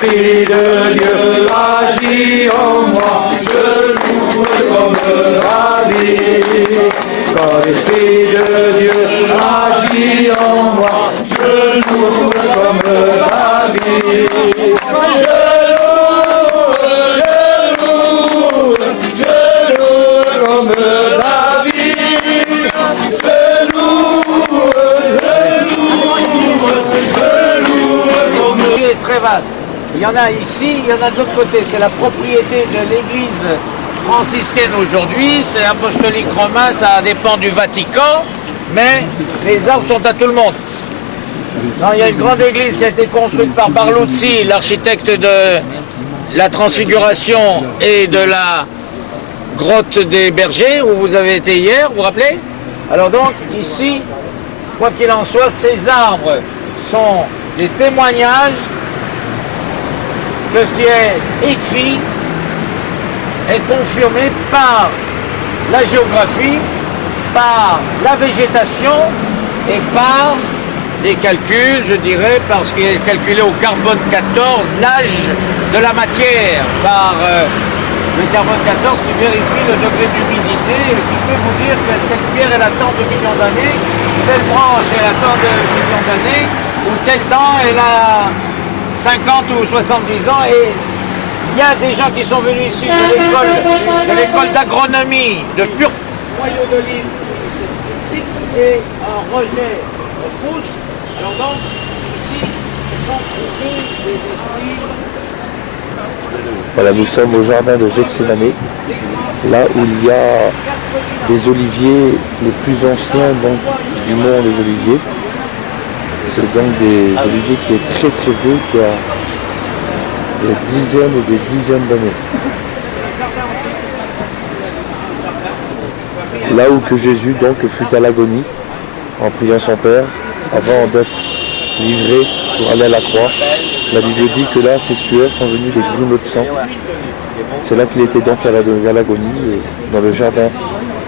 l'Esprit de Dieu agit en moi, je loue comme ravi. Quand l'Esprit de Dieu agit en moi, je loue comme ravi. Je loue comme David. Très vaste. Il y en a ici, il y en a de l'autre côté. C'est la propriété de l'église franciscaine aujourd'hui. C'est apostolique romain, ça dépend du Vatican. Mais les arbres sont à tout le monde. Non, il y a une grande église qui a été construite par Barluzzi, l'architecte de la Transfiguration et de la grotte des bergers, où vous avez été hier, vous vous rappelez? Alors donc, ici, quoi qu'il en soit, ces arbres sont des témoignages que ce qui est écrit est confirmé par la géographie, par la végétation et par des calculs, je dirais, parce qu'il est calculé au carbone 14 l'âge de la matière, par le carbone 14 qui vérifie le degré d'humidité et qui peut vous dire que telle pierre elle a tant de millions d'années, telle branche elle a tant de millions d'années, ou tel dent elle a 50 ou 70 ans, et il y a des gens qui sont venus ici de l'école d'agronomie de pur noyau d'olive qui se pique et un rejet pousse. Alors donc, ici, ils ont trouvé des vestiges. Voilà, nous sommes au jardin de Gethsémanée, là où il y a des oliviers les plus anciens donc, du monde des oliviers. C'est donc des oliviers qui est très très vieux, qui a des dizaines et des dizaines d'années. Là où que Jésus donc fut à l'agonie en priant son Père avant d'être livré pour aller à la croix. La Bible dit que là ses sueurs sont venues des grumeaux de sang. C'est là qu'il était donc à l'agonie, dans le jardin,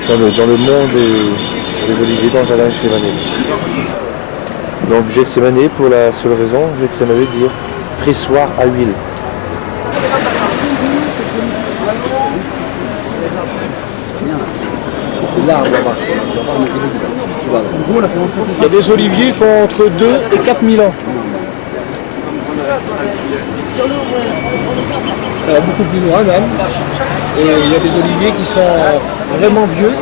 dans le monde des oliviers, dans le jardin de Gethsémanée. Donc Gethsémanée, pour la seule raison, Gethsémanée veut dire pressoir à huile. Il y a des oliviers qui ont entre 2 et 4 000 ans. Ça va beaucoup plus loin même. Et il y a des oliviers qui sont vraiment vieux.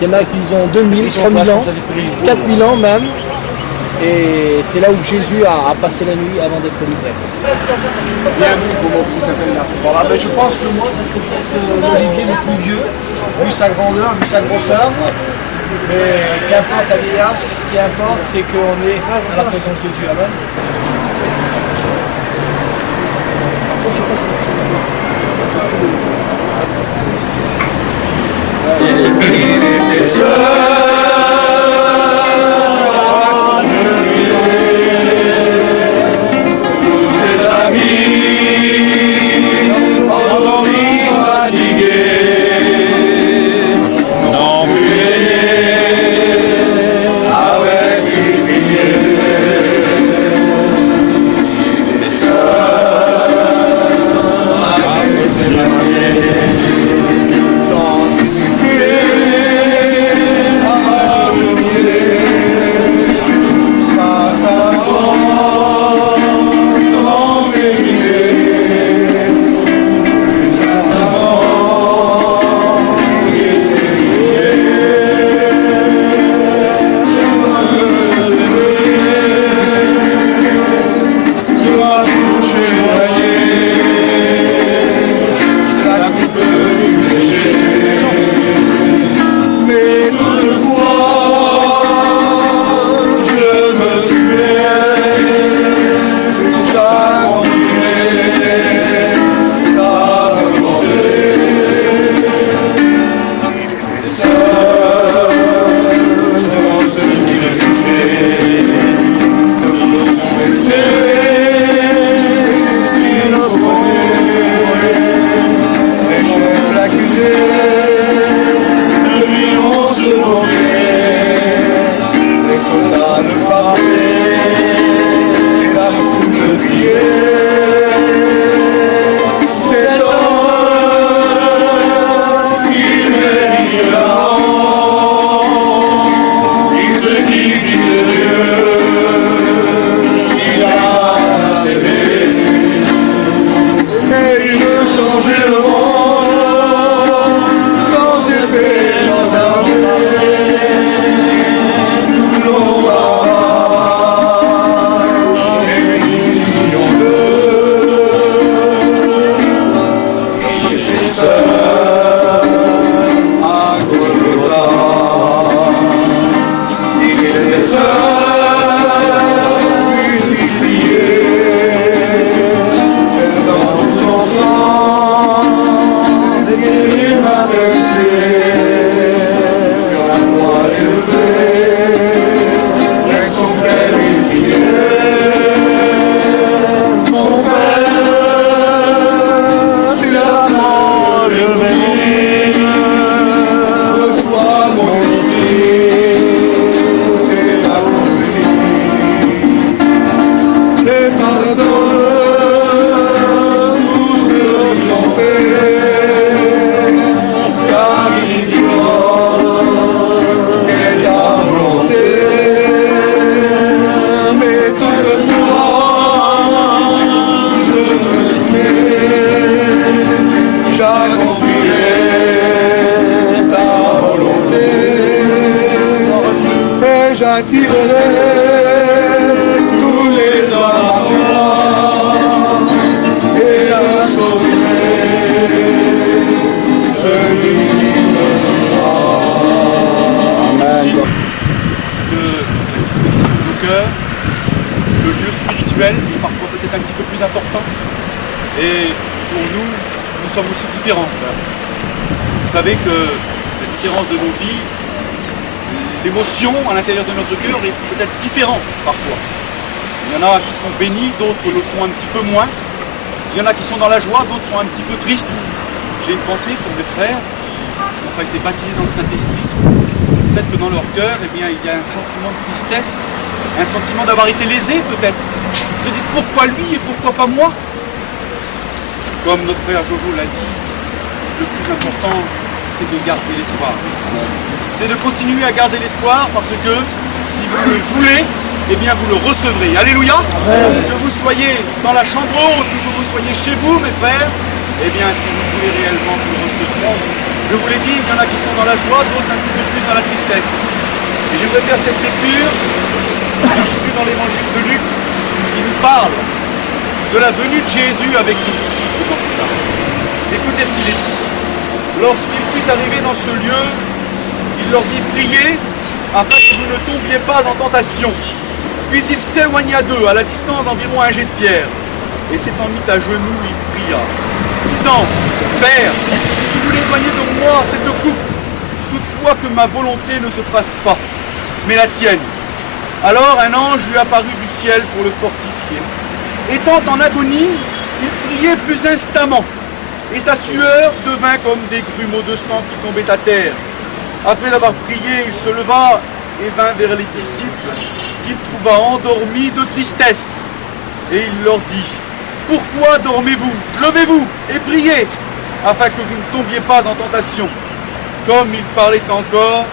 Il y en a qui ont 2000, 3000 ans, 4000 ans même. Et c'est là où Jésus a passé la nuit avant d'être livré. Bien, comment vous s'appelle là? Voilà, ben je pense que moi, ça serait peut-être l'olivier le plus vieux, vu sa grandeur, vu sa grosseur. Mais qu'importe la vieillesse, ce qui importe, c'est qu'on est à la présence de Dieu. Amen. avec son père il priait. Mon père, c'est la parole de vie. Reçois mon esprit et ta volonté. Et pardonne tous ceux qui l'ont fait. Car miséricorde est ta volonté. Mais toutefois, je me soumets, j'accomplirai ta volonté. Et j'attirerai tous les hommes à toi. Et je sauverai celui qui Parce que la disposition de nos cœurs, le lieu spirituel est parfois peut-être un petit peu plus important. Et pour nous, nous sommes aussi différents. Vous savez que la différence de nos vies, l'émotion à l'intérieur de notre cœur est peut-être différente parfois. Il y en a qui sont bénis, d'autres le sont un petit peu moins. Il y en a qui sont dans la joie, d'autres sont un petit peu tristes. J'ai une pensée pour mes frères qui n'ont pas été baptisés dans le Saint-Esprit. Peut-être que dans leur cœur, eh bien, il y a un sentiment de tristesse, un sentiment d'avoir été lésé peut-être. Ils se disent pourquoi lui et pourquoi pas moi? Comme notre frère Jojo l'a dit, le plus important, c'est de garder l'espoir. C'est de continuer à garder l'espoir parce que si vous le voulez, eh bien vous le recevrez. Alléluia. Que vous soyez dans la chambre haute ou que vous soyez chez vous, mes frères, eh bien si vous voulez réellement, vous le recevrez. Je vous l'ai dit, il y en a qui sont dans la joie, d'autres un petit peu plus dans la tristesse. Et j'aimerais faire cette lecture qui se situe dans l'évangile de Luc, qui nous parle de la venue de Jésus avec ses disciples dans ce temps. Écoutez ce qu'il est dit. Lorsqu'il fut arrivé dans ce lieu, il leur dit priez afin que vous ne tombiez pas en tentation. Puis il s'éloigna d'eux à la distance d'environ un jet de pierre. Et s'étant mis à genoux, il pria, disant, Père, si tu voulais éloigner de moi cette coupe, toutefois que ma volonté ne se fasse pas, mais la tienne. Alors un ange lui apparut du ciel pour le fortifier. Étant en agonie, il priait plus instamment, et sa sueur devint comme des grumeaux de sang qui tombaient à terre. Après avoir prié, il se leva et vint vers les disciples, qu'il trouva endormis de tristesse. Et il leur dit, pourquoi dormez-vous? Levez-vous et priez, afin que vous ne tombiez pas en tentation. Comme il parlait encore,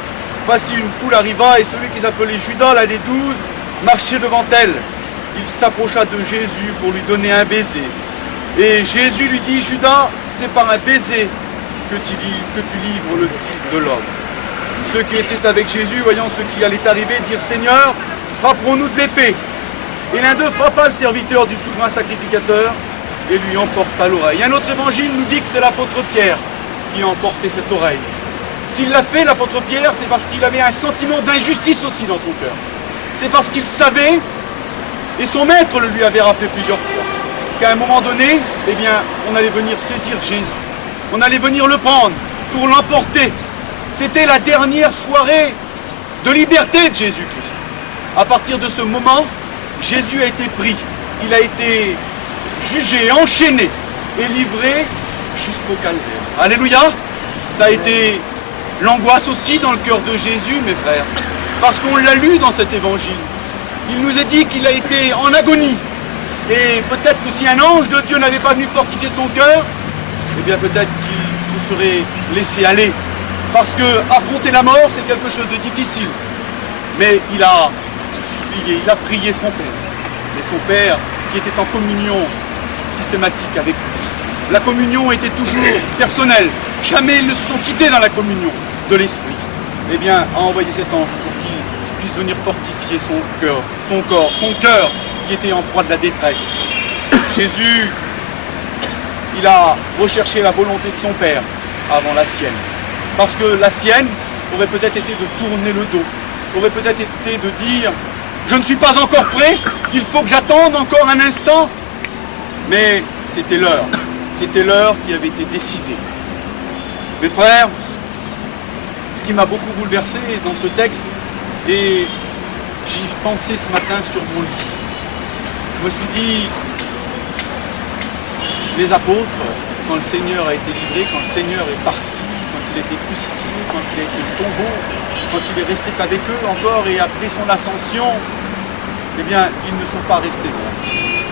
voici une foule arriva, et celui qui s'appelait Judas, l'un des 12, marchait devant elle. Il s'approcha de Jésus pour lui donner un baiser. Et Jésus lui dit, Judas, c'est par un baiser que tu livres le Fils de l'homme. Ceux qui étaient avec Jésus, voyant ce qui allait arriver, dirent, Seigneur, frapperons-nous de l'épée? Et l'un d'eux frappa le serviteur du souverain sacrificateur et lui emporta l'oreille. Un autre évangile nous dit que c'est l'apôtre Pierre qui a emporté cette oreille. S'il l'a fait, l'apôtre Pierre, c'est parce qu'il avait un sentiment d'injustice aussi dans son cœur. C'est parce qu'il savait, et son maître le lui avait rappelé plusieurs fois, qu'à un moment donné, eh bien, on allait venir saisir Jésus. On allait venir le prendre pour l'emporter. C'était la dernière soirée de liberté de Jésus-Christ. À partir de ce moment, Jésus a été pris. Il a été jugé, enchaîné et livré jusqu'au calvaire. Alléluia! Ça a été l'angoisse aussi dans le cœur de Jésus, mes frères. Parce qu'on l'a lu dans cet évangile. Il nous a dit qu'il a été en agonie. Et peut-être que si un ange de Dieu n'avait pas venu fortifier son cœur, eh bien peut-être qu'il se serait laissé aller. Parce que affronter la mort, c'est quelque chose de difficile. Mais il a supplié, il a prié son Père. Et son Père qui était en communion systématique avec lui. La communion était toujours personnelle. Jamais ils ne se sont quittés dans la communion de l'Esprit. Eh bien, a envoyé cet ange pour qu'il puisse venir fortifier son corps, son cœur qui était en proie de la détresse. Jésus, il a recherché la volonté de son Père avant la sienne. Parce que la sienne aurait peut-être été de tourner le dos, aurait peut-être été de dire « Je ne suis pas encore prêt, il faut que j'attende encore un instant ». Mais c'était l'heure qui avait été décidée. Mes frères, ce qui m'a beaucoup bouleversé dans ce texte, et j'y pensais ce matin sur mon lit. Je me suis dit, les apôtres, quand le Seigneur a été livré, quand le Seigneur est parti, quand il a été crucifié, quand il a été au tombeau, quand il est resté qu'avec eux encore et après son ascension, eh bien, ils ne sont pas restés dans la puissance.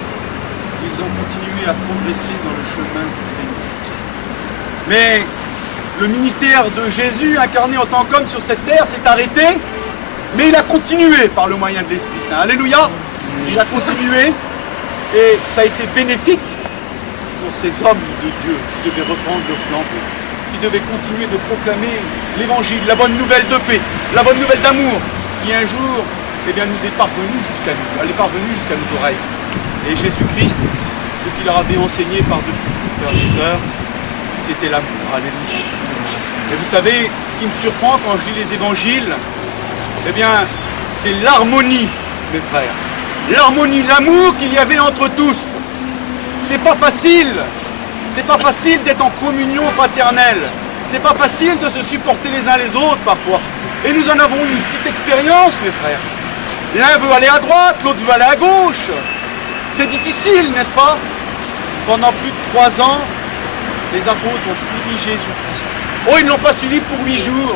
Ils ont continué à progresser dans le chemin du Seigneur. Mais le ministère de Jésus, incarné en tant qu'homme sur cette terre, s'est arrêté, mais il a continué par le moyen de l'Esprit Saint. Alléluia! Il a continué, et ça a été bénéfique pour ces hommes de Dieu qui devaient reprendre le flambeau, qui devaient continuer de proclamer l'évangile, la bonne nouvelle de paix, la bonne nouvelle d'amour, qui un jour eh bien, nous est parvenue jusqu'à nous, elle est parvenue jusqu'à nos oreilles. Et Jésus-Christ, ce qu'il leur avait enseigné par-dessus tout, frères et sœurs, c'était l'amour. Alléluia. Et vous savez, ce qui me surprend quand je lis les évangiles, eh bien, c'est l'harmonie, mes frères. L'harmonie, l'amour qu'il y avait entre tous. C'est pas facile. C'est pas facile d'être en communion fraternelle. C'est pas facile de se supporter les uns les autres parfois. Et nous en avons eu une petite expérience, mes frères. L'un veut aller à droite, l'autre veut aller à gauche. C'est difficile, n'est-ce pas? Pendant plus de 3 ans, les apôtres ont suivi Jésus-Christ. Oh, ils ne l'ont pas suivi pour 8 jours.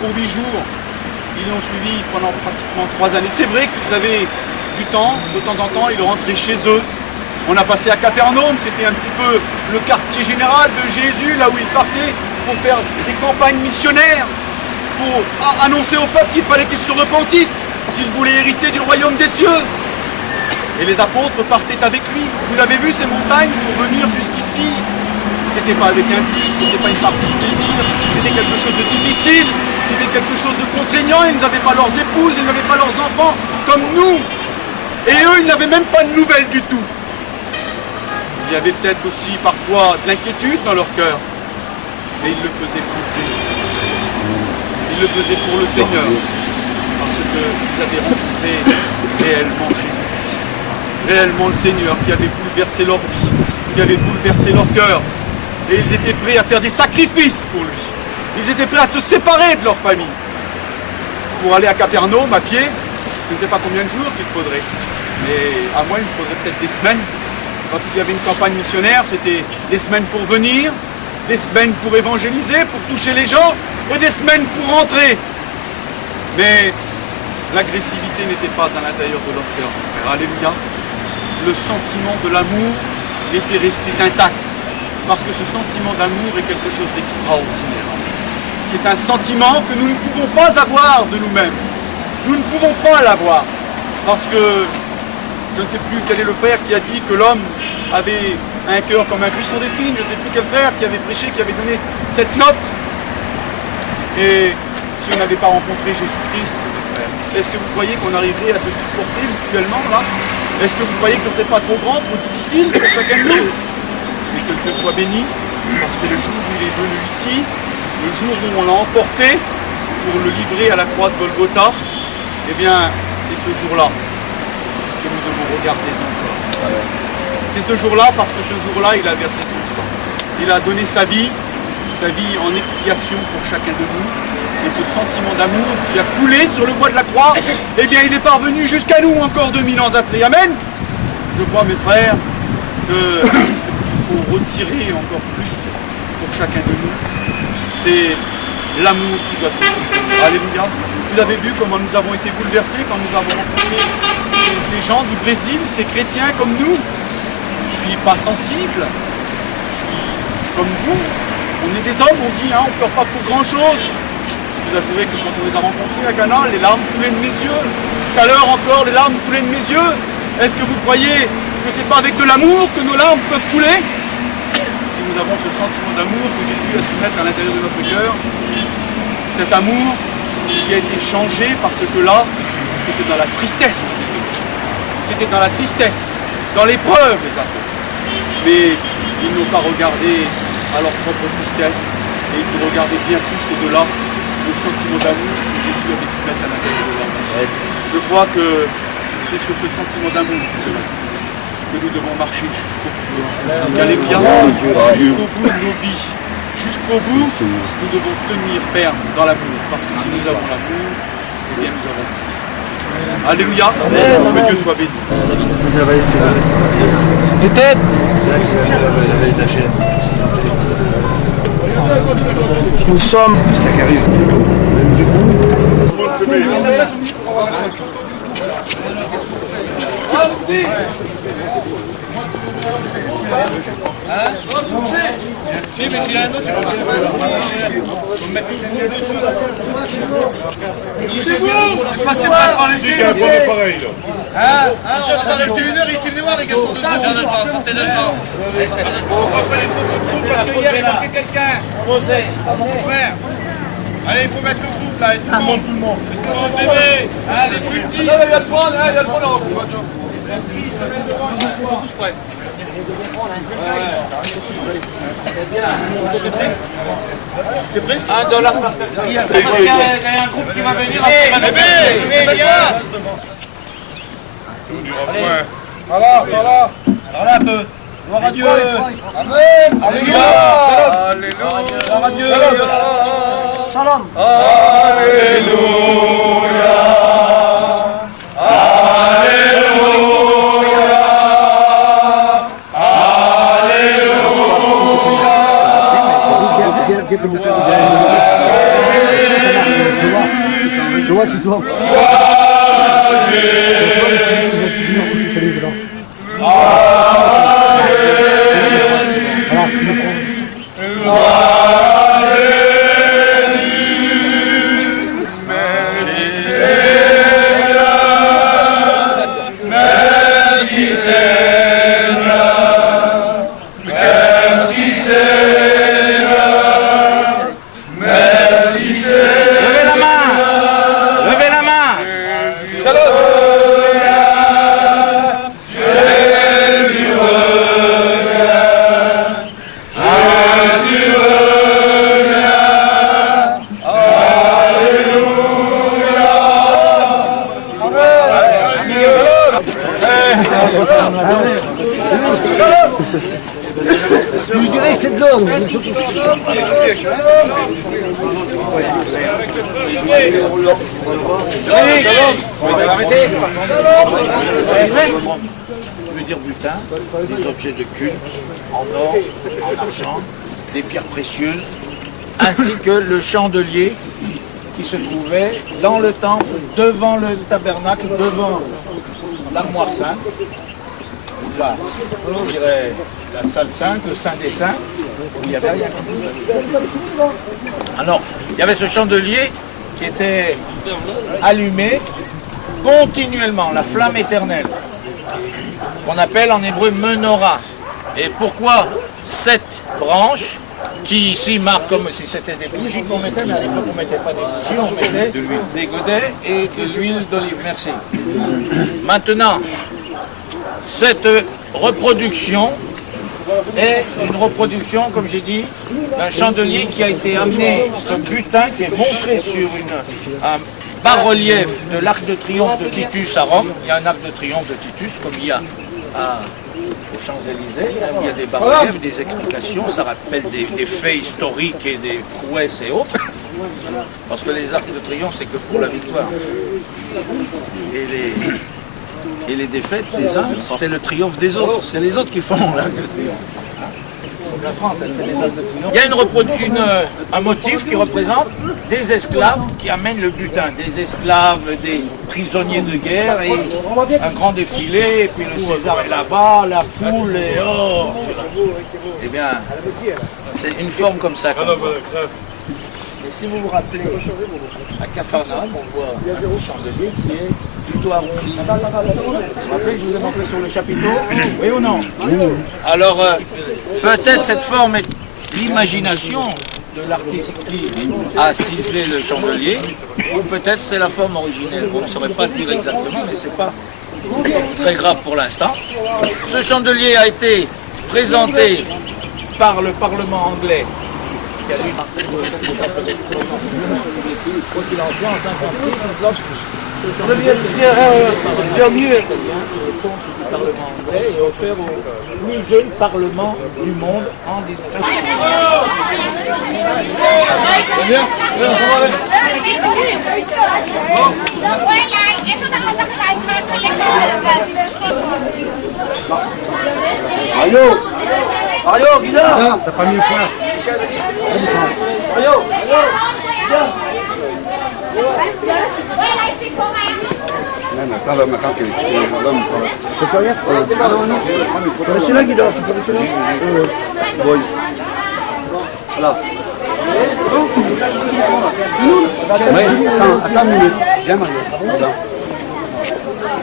Pour 8 jours. Ils l'ont suivi pendant pratiquement 3 années. C'est vrai qu'ils avaient du temps. De temps en temps, ils rentraient chez eux. On a passé à Capernaum. C'était un petit peu le quartier général de Jésus, là où il partait pour faire des campagnes missionnaires, pour annoncer au peuple qu'il fallait qu'il se repentisse s'il voulait hériter du royaume des cieux. Et les apôtres partaient avec lui. Vous avez vu ces montagnes pour venir jusqu'ici? C'était pas avec un bus, c'était pas une partie de plaisir, c'était quelque chose de difficile, c'était quelque chose de contraignant. Ils n'avaient pas leurs épouses, ils n'avaient pas leurs enfants, comme nous. Et eux, ils n'avaient même pas de nouvelles du tout. Il y avait peut-être aussi parfois de l'inquiétude dans leur cœur. Mais ils le faisaient pour Jésus-Christ. Ils le faisaient pour le Seigneur. Parce qu'ils avaient rencontré réellement Jésus-Christ. Réellement le Seigneur qui avait bouleversé leur vie, qui avait bouleversé leur cœur. Et ils étaient prêts à faire des sacrifices pour lui. Ils étaient prêts à se séparer de leur famille. Pour aller à Capernaum à pied, je ne sais pas combien de jours qu'il faudrait. Mais à moi, il me faudrait peut-être des semaines. Quand il y avait une campagne missionnaire, c'était des semaines pour venir, des semaines pour évangéliser, pour toucher les gens, et des semaines pour rentrer. Mais l'agressivité n'était pas à l'intérieur de leur cœur, mon frère. Alléluia. Le sentiment de l'amour était resté intact. Parce que ce sentiment d'amour est quelque chose d'extraordinaire. C'est un sentiment que nous ne pouvons pas avoir de nous-mêmes. Nous ne pouvons pas l'avoir. Parce que, je ne sais plus quel est le frère qui a dit que l'homme avait un cœur comme un buisson d'épines. Je ne sais plus quel frère qui avait prêché, qui avait donné cette note. Et si on n'avait pas rencontré Jésus-Christ, mes frères, est-ce que vous croyez qu'on arriverait à se supporter mutuellement là? Est-ce que vous croyez que ce ne serait pas trop grand, trop difficile pour chacun de nous? Et que Dieu soit béni, parce que le jour où il est venu ici, le jour où on l'a emporté pour le livrer à la croix de Golgotha, eh bien, c'est ce jour-là que nous devons regarder encore. C'est ce jour-là parce que ce jour-là, il a versé son sang. Il a donné sa vie en expiation pour chacun de nous. Et ce sentiment d'amour qui a coulé sur le bois de la croix, eh bien, il est parvenu jusqu'à nous encore 2000 ans après. Amen. Je crois, mes frères, que faut retirer encore plus pour chacun de nous, c'est l'amour qui doit être. Alléluia. Vous avez vu comment nous avons été bouleversés quand nous avons rencontré ces gens du Brésil, ces chrétiens comme nous. Je ne suis pas sensible, je suis comme vous. On est des hommes, on dit, hein, on ne pleure pas pour grand chose. Vous avouerez que quand on les a rencontrés à Cana, les larmes coulaient de mes yeux. Tout à l'heure encore, les larmes coulaient de mes yeux. Est-ce que vous croyez que ce n'est pas avec de l'amour que nos larmes peuvent couler? Si nous avons ce sentiment d'amour que Jésus a su mettre à l'intérieur de notre cœur, cet amour qui a été changé parce que là, c'était dans la tristesse qu'ils étaient. C'était dans la tristesse, dans l'épreuve, les apôtres. Mais ils n'ont pas regardé à leur propre tristesse et ils ont regardé bien plus au-delà le sentiment d'amour que Jésus avait pu mettre à l'intérieur de leur vie. Je crois que c'est sur ce sentiment d'amour que nous devons marcher jusqu'au bout. Alléluia, jusqu'au bout de nos vies. Jusqu'au bout, nous devons tenir ferme dans l'amour. parce que si nous avons l'amour, c'est bien nous avons. Alléluia, que Dieu soit béni. Les têtes. Nous sommes. Monsieur, on va rester une heure ici, venez voir les garçons de deux. On prend pas les photos de groupe parce que hier il manquait quelqu'un. Mon frère. Allez, il faut mettre le groupe là, et tout le monde. Tout le monde. Ah, les plus petits. T'es prêt? $1 par personne. Il y a un groupe qui va venir. Mais il y a. Voilà. Voilà un peu. Gloire à Dieu. Amen. Alléluia. Gloire à Dieu. Shalom. Je dirais que c'est de l'ordre. Je veux dire butin, des objets de culte en or, en argent, des pierres précieuses, ainsi que le chandelier qui se trouvait dans le temple, devant le tabernacle, devant l'armoire sainte. Là, on dirait la salle sainte, le saint des saints, où il y avait rien comme ça. Alors, il y avait ce chandelier qui était allumé continuellement, la flamme éternelle, qu'on appelle en hébreu menorah. Et pourquoi 7 branches qui ici marquent comme si c'était des bougies qu'on mettait, mais à l'époque on ne mettait pas des bougies, on mettait des godets et de l'huile d'olive. Merci. Maintenant, cette reproduction est une reproduction, comme j'ai dit, d'un chandelier qui a été amené, ce butin qui est montré sur un bas-relief de l'arc de triomphe de Titus à Rome. Il y a un arc de triomphe de Titus, comme il y a aux Champs-Élysées. Il y a des bas-reliefs, des explications, ça rappelle des faits historiques et des prouesses et autres. Parce que les arcs de triomphe, c'est que pour la victoire. Et les défaites des uns, c'est le triomphe des autres. C'est les autres qui font l'arc de triomphe. La France, elle fait des arcs de triomphe. Il y a un motif qui représente des esclaves qui amènent le butin. Des esclaves, des prisonniers de guerre et un grand défilé. Et puis le César est là-bas, la foule et oh. Eh bien, c'est une forme comme ça. Et si vous vous rappelez, à Capharnaüm, on voit un chandelier qui est plutôt arrondi. Vous vous rappelez, je vous ai montré sur le chapiteau? Oui ou non? Alors, peut-être cette forme est l'imagination de l'artiste qui a ciselé le chandelier, ou peut-être c'est la forme originelle. On ne saurait pas le dire exactement, mais ce n'est pas très grave pour l'instant. Ce chandelier a été présenté par le Parlement anglais, qui a dû quoi qu'il en soit, en 1956, Bien mieux. Du Parlement anglais et offert au plus jeune Parlement du monde en 19. Mario, Guida. T'as pas mis le point. Celui-là, Guida. Attends une minute. Viens, Mario.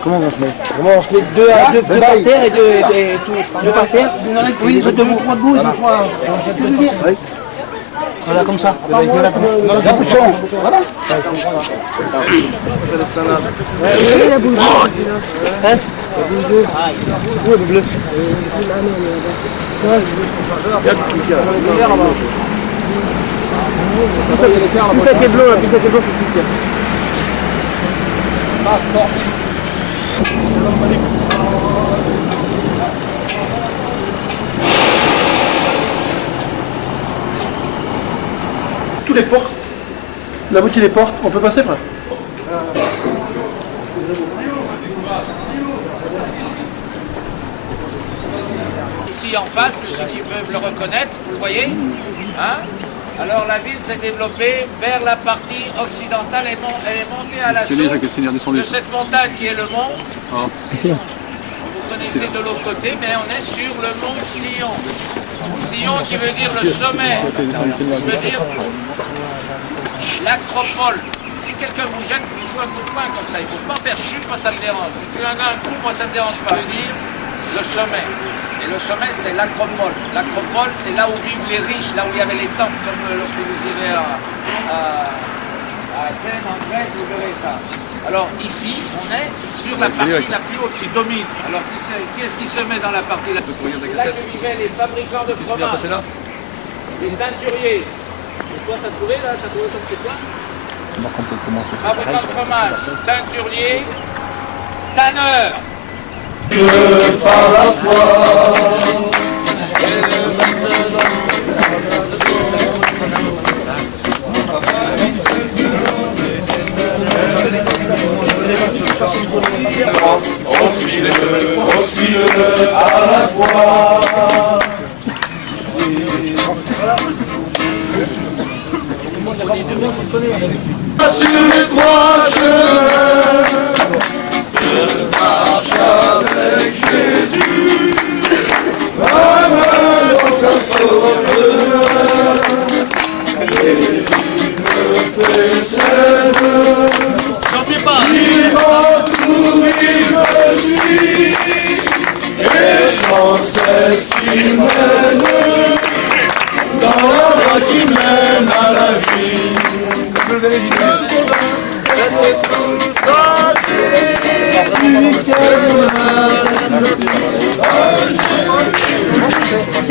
Comment on se met? Comment on se met deux par terre et deux par terre? Oui, ils sont trois debout et trois. Oui. Voilà, comme ça. Voilà. Voilà. La boule bleue. Où est le bleu? Tout à fait bleu, tout à fait bleu. Tous les portes. La moitié des portes, on peut passer, frère? Ici en face, ceux qui peuvent le reconnaître, vous le voyez, hein? Alors la ville s'est développée vers la partie occidentale et elle est montée à l'assaut de cette montagne qui est le mont Sillon. Vous connaissez de l'autre côté, mais on est sur le mont Sillon. Sillon qui veut dire le sommet, qui veut dire l'acropole. Si quelqu'un vous jette, il faut un coup de poing comme ça. Il ne faut pas faire chute, moi ça me dérange. Tu en as un coup, moi ça me dérange pas. Ça veut dire le sommet. Et le sommet, c'est l'acropole. L'acropole, c'est là où vivent les riches, là où il y avait les temples, comme lorsque vous irez à Athènes, en Grèce, vous verrez ça. Alors ici, on est sur la partie la plus haute qui domine. Alors qui est-ce qui se met dans la partie la plus haute? C'est là que vivaient les fabricants de fromage, les teinturiers. Et toi, t'as trouvé là? T'as trouvé ton petit point? Fabricants de fromage, teinturiers, tanneurs. Par la foi, on suit-le à la fois. Sur les trois chemins, je marche avec Jésus, comme dans sa forme, Jésus me précède. Il va tout, il me suit, et sans cesse il mène dans la voie qui mène à la vie.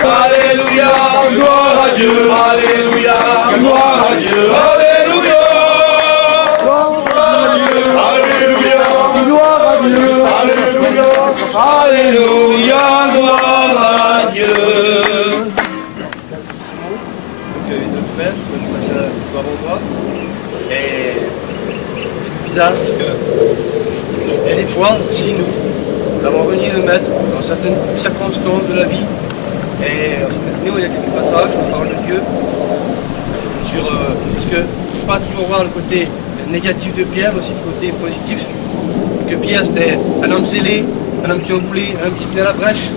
Alléluia, gloire à Dieu, alléluia, gloire à Dieu, alléluia, gloire à Dieu, alléluia, gloire à Dieu, alléluia, alléluia, gloire à Dieu. Donc les deux frères, je vais passer la victoire au droit. Et c'est bizarre parce que il y a des fois aussi nous avons renié le maître dans certaines circonstances de la vie. Et nous il y a quelques passages où on parle de Dieu sur parce que il ne faut pas toujours voir le côté négatif de Pierre, aussi le côté positif. Que Pierre c'était un homme zélé, un homme qui en voulait, un homme qui se tenait à la brèche,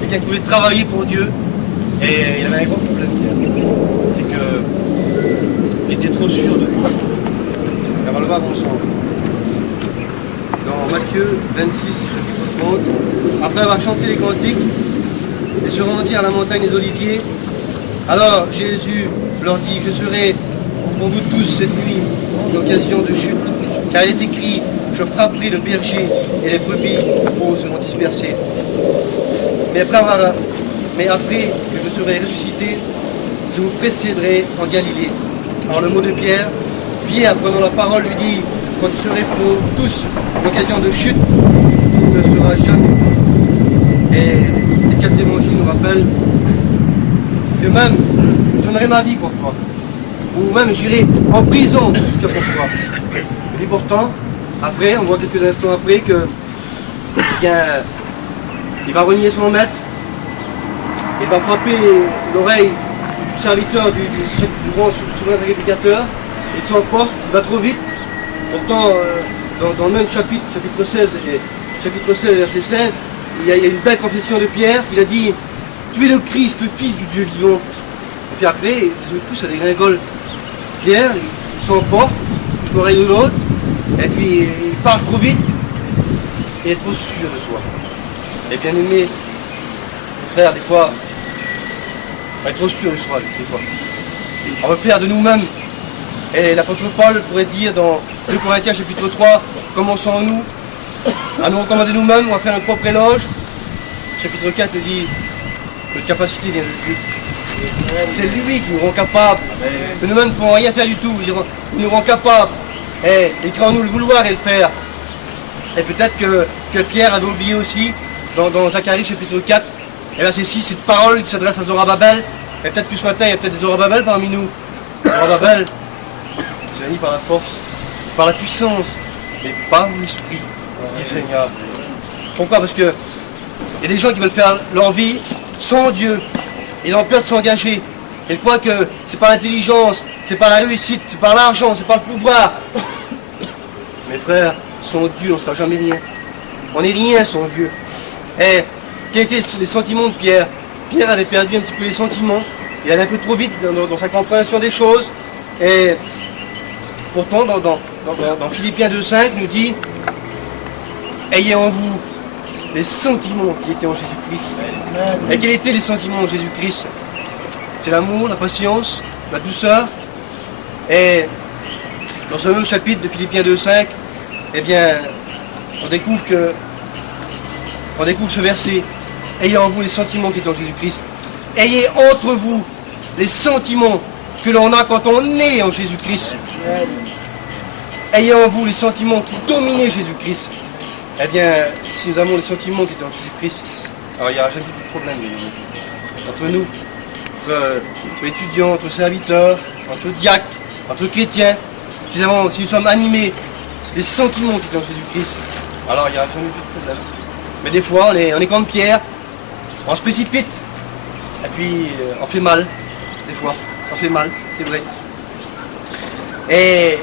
quelqu'un qui voulait travailler pour Dieu. Et il avait un gros problème, Pierre. C'est que il était trop sûr de lui. Et on va le voir ensemble. Dans Matthieu 26, chapitre 30, après avoir chanté les cantiques et se rendirent à la montagne des Oliviers, alors Jésus leur dit, je serai pour vous tous cette nuit l'occasion de chute, car il est écrit, je frapperai le berger et les brebis seront dispersées. Mais après que je serai ressuscité, je vous précéderai en Galilée. Alors le mot de Pierre, prenant la parole, lui dit, quand tu serais pour tous l'occasion de chute, tu ne seras jamais. Et les 4 évangiles nous rappellent que même je donnerai ma vie pour toi, ou même j'irai en prison jusqu'à pour toi. Et pourtant, après, on voit quelques instants après que, eh bien, il va renier son maître, il va frapper l'oreille du serviteur du grand souverain sacrificateur, il s'emporte, il va trop vite. Pourtant, dans le même chapitre 16, verset 16, il y a une belle confession de Pierre, il a dit « Tu es le Christ, le Fils du Dieu vivant ». Et puis après, du coup, ça dégringole. Pierre, il s'emporte, l'oreille de l'autre, et puis il parle trop vite, et est trop sûr de soi. Et bien aimé, frère, des fois, on est trop sûr de soi, des fois. On veut faire de nous-mêmes. Et l'apôtre Paul pourrait dire dans 2 Corinthiens chapitre 3, commençons-nous à nous recommander nous-mêmes, on va faire notre propre éloge. Chapitre 4 nous dit, notre capacité vient de Dieu. C'est lui qui nous rend capables. Que nous-mêmes ne pouvons rien faire du tout. Il nous rend capables. Et il crée en nous le vouloir et le faire. Et peut-être que Pierre avait oublié aussi, dans Zacharie chapitre 4, et verset 6, cette parole qui s'adresse à Zorobabel. Et peut-être que ce matin, il y a peut-être des Zorobabel parmi nous. Zorobabel, c'est gagné par la force, par la puissance, mais pas l'esprit, dit Seigneur. Pourquoi? Parce que il y a des gens qui veulent faire leur vie sans Dieu. Ils ont peur de s'engager. Ils croient que c'est par l'intelligence, c'est par la réussite, c'est par l'argent, c'est par le pouvoir. Mes frères, sans Dieu, on ne sera jamais rien. On n'est rien sans Dieu. Et quels étaient les sentiments de Pierre? Pierre avait perdu un petit peu les sentiments. Il allait un peu trop vite dans sa compréhension des choses. Et pourtant, dans Philippiens 2,5, il nous dit « Ayez en vous les sentiments qui étaient en Jésus-Christ. » Et quels étaient les sentiments en Jésus-Christ? C'est l'amour, la patience, la douceur. Et dans ce même chapitre de Philippiens 2,5, eh bien, on découvre ce verset. Ayez en vous les sentiments qui étaient en Jésus-Christ. Ayez entre vous les sentiments que l'on a quand on est en Jésus-Christ. Ayez en vous les sentiments qui dominaient Jésus-Christ. Eh bien, si nous avons les sentiments qui étaient en Jésus-Christ, alors il n'y aura jamais de problème entre nous, entre étudiants, entre serviteurs, entre diacres, entre chrétiens. Si nous sommes animés des sentiments qui étaient en Jésus-Christ, alors il n'y aura jamais de problème. Mais des fois, on est comme Pierre, on se précipite, et puis on fait mal, des fois. On fait mal, c'est vrai. Et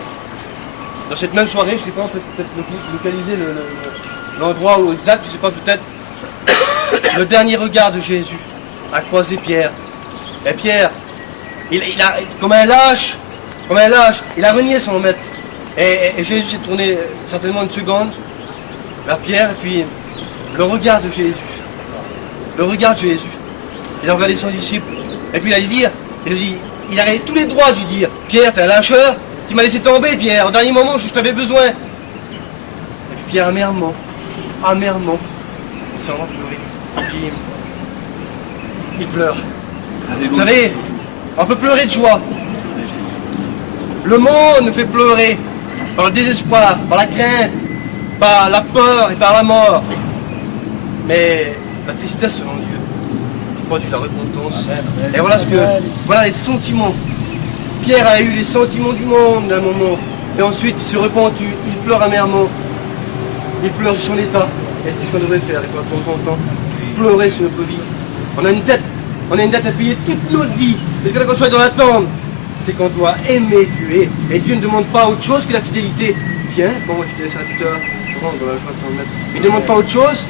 dans cette même soirée, je ne sais pas, peut-être localiser l'endroit exact, je ne sais pas, peut-être le dernier regard de Jésus a croisé Pierre. Et Pierre, il a, comme un lâche, il a renié son maître. Et Jésus s'est tourné certainement une seconde vers Pierre, et puis le regard de Jésus. Le regard de Jésus. Il a regardé son disciple, et puis il a dit, il avait tous les droits de lui dire, Pierre, t'es un lâcheur, tu m'as laissé tomber, Pierre, au dernier moment où je t'avais besoin. Et puis Pierre, amèrement, il s'en va pleurer. Et puis, il pleure. Vous savez, on peut pleurer de joie. Le monde nous fait pleurer par le désespoir, par la crainte, par la peur et par la mort. Mais la tristesse selon Dieu produit la repentance. Et voilà les sentiments. Pierre a eu les sentiments du monde d'un moment. Et ensuite il s'est repenti, il pleure amèrement. Il pleure sur son état. Et c'est ce qu'on devrait faire, de temps en temps. Pleurer sur notre vie. On a une dette à payer toute notre vie. Et quand on soit dans l'attente, c'est qu'on doit aimer Dieu. Et Dieu ne demande pas autre chose que la fidélité. Viens, bon, fidèle serviteur, il ne demande pas autre chose,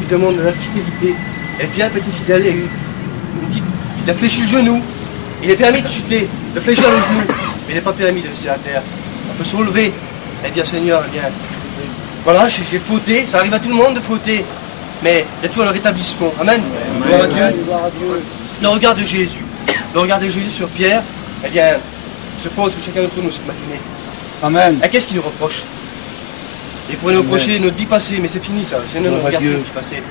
il demande de la fidélité. Et Pierre, petit fidèle, il a fléchi le genou, il est permis de chuter, de fléchir le genou, mais il n'est pas permis de rester à terre. On peut se relever et dire Seigneur, eh bien, voilà, j'ai fauté, ça arrive à tout le monde de fauter, mais il y a toujours le rétablissement. Amen. Gloire à Dieu. Le regard de Jésus sur Pierre, eh bien, je pense que chacun d'entre nous cette matinée. Amen. Et qu'est-ce qu'il nous reproche? Il pourrait nous reprocher notre vie passée, mais c'est fini ça. C'est nous regarde notre vie passée.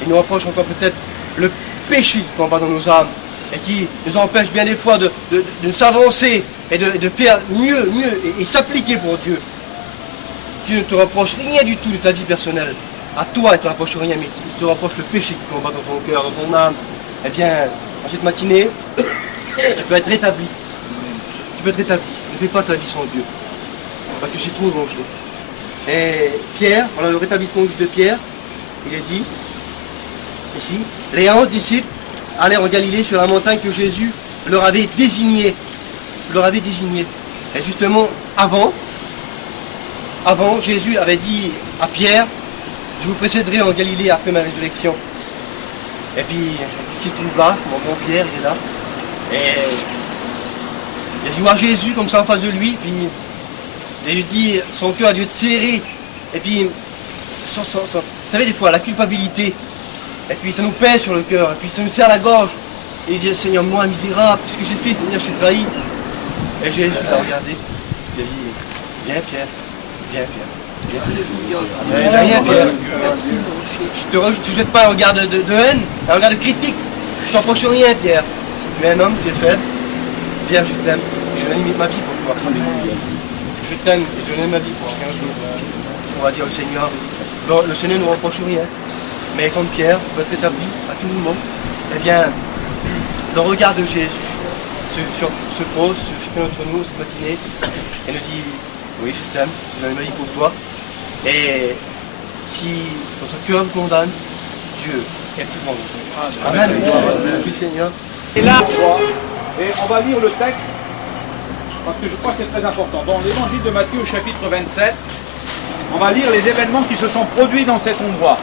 Il nous reproche encore peut-être le péché qui tombe dans nos âmes et qui nous empêche bien des fois de s'avancer et de faire mieux et s'appliquer pour Dieu. qui ne te reproche rien du tout de ta vie personnelle, à toi, il ne te reproche rien, mais il te reproche le péché qui combat dans ton cœur, dans ton âme, eh bien, en cette matinée, tu peux être rétabli. Tu peux être rétabli. Ne fais pas ta vie sans Dieu. Parce que c'est trop dangereux. Et Pierre, voilà le rétablissement de Pierre, il est dit, ici, les 11 disciples allèrent en Galilée sur la montagne que Jésus leur avait désignée. Et justement, avant, Jésus avait dit à Pierre, je vous précéderai en Galilée après ma résurrection. Et puis, qu'est-ce qui se trouve là? Mon bon Pierre, il est là. Et il voit Jésus comme ça en face de lui, puis il lui dit, son cœur a dû être serré. Et puis, vous savez, des fois, la culpabilité, et puis ça nous pèse sur le cœur, et puis ça nous serre la gorge. Et il dit, Seigneur, moi, misérable, qu'est-ce que j'ai fait, Seigneur, je t'ai trahi. Et Jésus l'a regardé, il a dit, viens Pierre, viens Pierre. Viens Pierre. Je te jette pas un regard de haine, un regard de critique. Je t'en reproche rien, Pierre. Tu es un homme, tu es faible. Pierre, je t'aime. Je donne ma vie pour toi. Je t'aime et je donne ma vie pour toi. On va dire au Seigneur. Le Seigneur ne nous reproche rien. Mais comme Pierre peut être établi à tout moment, eh bien, le regard de Jésus se pose sur chacun d'entre nous cette matinée et nous dit, oui, je t'aime, je donne ma vie pour toi. Et si notre cœur vous condamne, Dieu est plus grand. Amen. Merci Seigneur. Et là, et on va lire le texte, parce que je crois que c'est très important. Dans l'évangile de Matthieu au chapitre 27, on va lire les événements qui se sont produits dans cet endroit.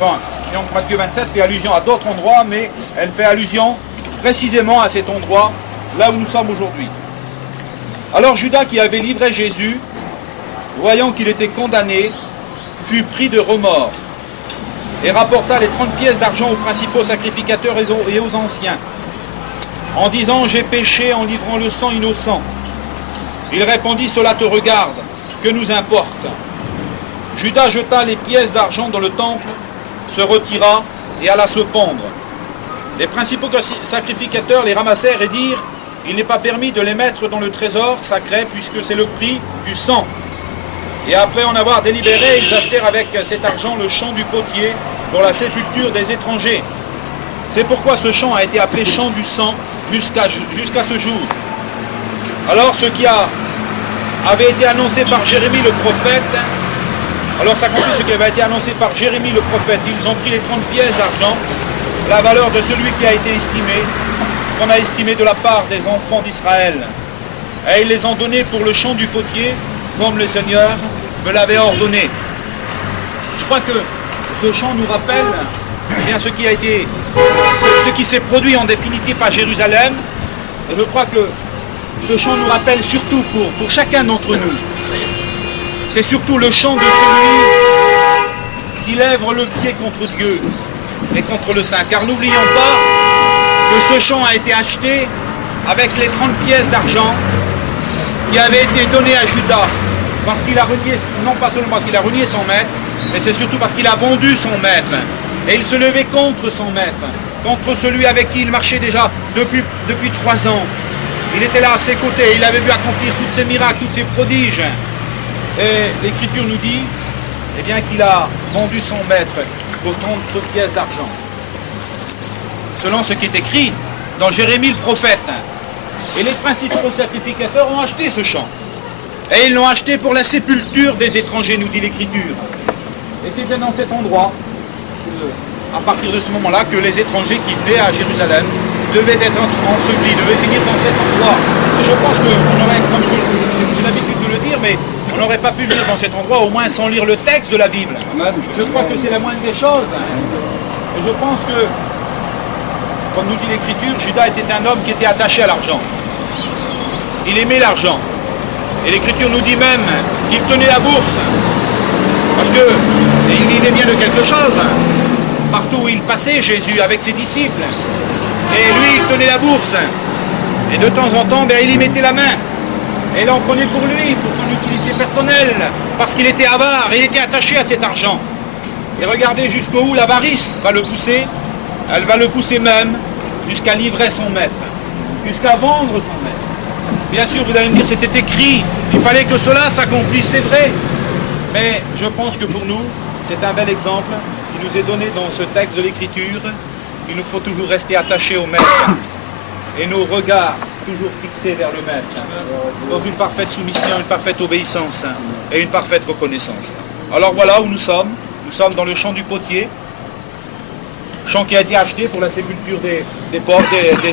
Enfin, donc Matthieu 27 fait allusion à d'autres endroits, mais elle fait allusion précisément à cet endroit, là où nous sommes aujourd'hui. Alors Judas, qui avait livré Jésus, voyant qu'il était condamné, fut pris de remords et rapporta les 30 pièces d'argent aux principaux sacrificateurs et aux anciens, en disant « J'ai péché en livrant le sang innocent ». Il répondit « Cela te regarde, que nous importe ?» Judas jeta les pièces d'argent dans le temple, se retira et alla se pendre. Les principaux sacrificateurs les ramassèrent et dirent « Il n'est pas permis de les mettre dans le trésor sacré puisque c'est le prix du sang. » Et après en avoir délibéré, ils achetèrent avec cet argent le champ du potier pour la sépulture des étrangers. C'est pourquoi ce champ a été appelé champ du sang jusqu'à ce jour. Alors ce qui avait été annoncé par Jérémie le prophète, le prophète, ils ont pris les 30 pièces d'argent, la valeur de celui qui a été estimé, qu'on a estimé de la part des enfants d'Israël. Et ils les ont donnés pour le champ du potier, comme le Seigneur me l'avait ordonné. Je crois que ce chant nous rappelle bien ce qui s'est produit en définitive à Jérusalem. Et je crois que ce chant nous rappelle surtout pour chacun d'entre nous. C'est surtout le chant de celui qui lève le pied contre Dieu et contre le Saint. Car n'oublions pas que ce chant a été acheté avec les 30 pièces d'argent qui avaient été données à Judas. Parce qu'il a renié, non pas seulement parce qu'il a renié son maître, mais c'est surtout parce qu'il a vendu son maître. Et il se levait contre son maître, contre celui avec qui il marchait déjà depuis 3 ans. Il était là à ses côtés, il avait vu accomplir tous ces miracles, tous ces prodiges. Et l'Écriture nous dit eh bien, qu'il a vendu son maître pour 30 pièces d'argent. Selon ce qui est écrit dans Jérémie le prophète. Et les principaux sacrificateurs ont acheté ce champ. Et ils l'ont acheté pour la sépulture des étrangers, nous dit l'Écriture. Et c'est bien dans cet endroit, à partir de ce moment-là, que les étrangers qui venaient à Jérusalem devaient être ensevelis, devaient finir dans cet endroit. Et je pense qu'on aurait, comme j'ai l'habitude de le dire, mais on n'aurait pas pu venir dans cet endroit au moins sans lire le texte de la Bible. Je crois que c'est la moindre des choses. Et je pense que, comme nous dit l'Écriture, Judas était un homme qui était attaché à l'argent. Il aimait l'argent. Et l'Écriture nous dit même qu'il tenait la bourse. Parce qu'il est bien de quelque chose. Partout où il passait, Jésus, avec ses disciples. Et lui, il tenait la bourse. Et de temps en temps, il y mettait la main. Et il en prenait pour lui, pour son utilité personnelle. Parce qu'il était avare, il était attaché à cet argent. Et regardez jusqu'où l'avarice va le pousser. Elle va le pousser même jusqu'à livrer son maître. Jusqu'à vendre son maître. Bien sûr, vous allez me dire, c'était écrit, il fallait que cela s'accomplisse, c'est vrai. Mais je pense que pour nous, c'est un bel exemple qui nous est donné dans ce texte de l'Écriture. Il nous faut toujours rester attachés au Maître et nos regards toujours fixés vers le Maître, dans une parfaite soumission, une parfaite obéissance et une parfaite reconnaissance. Alors voilà où nous sommes. Nous sommes dans le champ du potier, champ qui a été acheté pour la sépulture des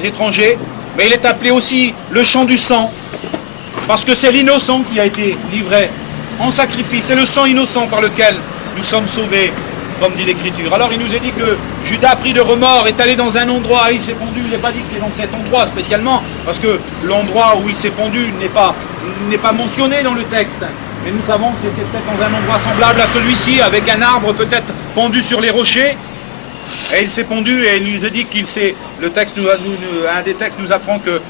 étrangers, mais il est appelé aussi le champ du sang, parce que c'est l'innocent qui a été livré en sacrifice, c'est le sang innocent par lequel nous sommes sauvés, comme dit l'Écriture. Alors il nous est dit que Judas, pris de remords, est allé dans un endroit, il s'est pendu. Il n'est pas dit que c'est dans cet endroit spécialement, parce que l'endroit où il s'est pendu n'est pas mentionné dans le texte. Mais nous savons que c'était peut-être dans un endroit semblable à celui-ci, avec un arbre peut-être pendu sur les rochers. Et il s'est pendu et il nous a dit qu'il s'est... un des textes nous apprend que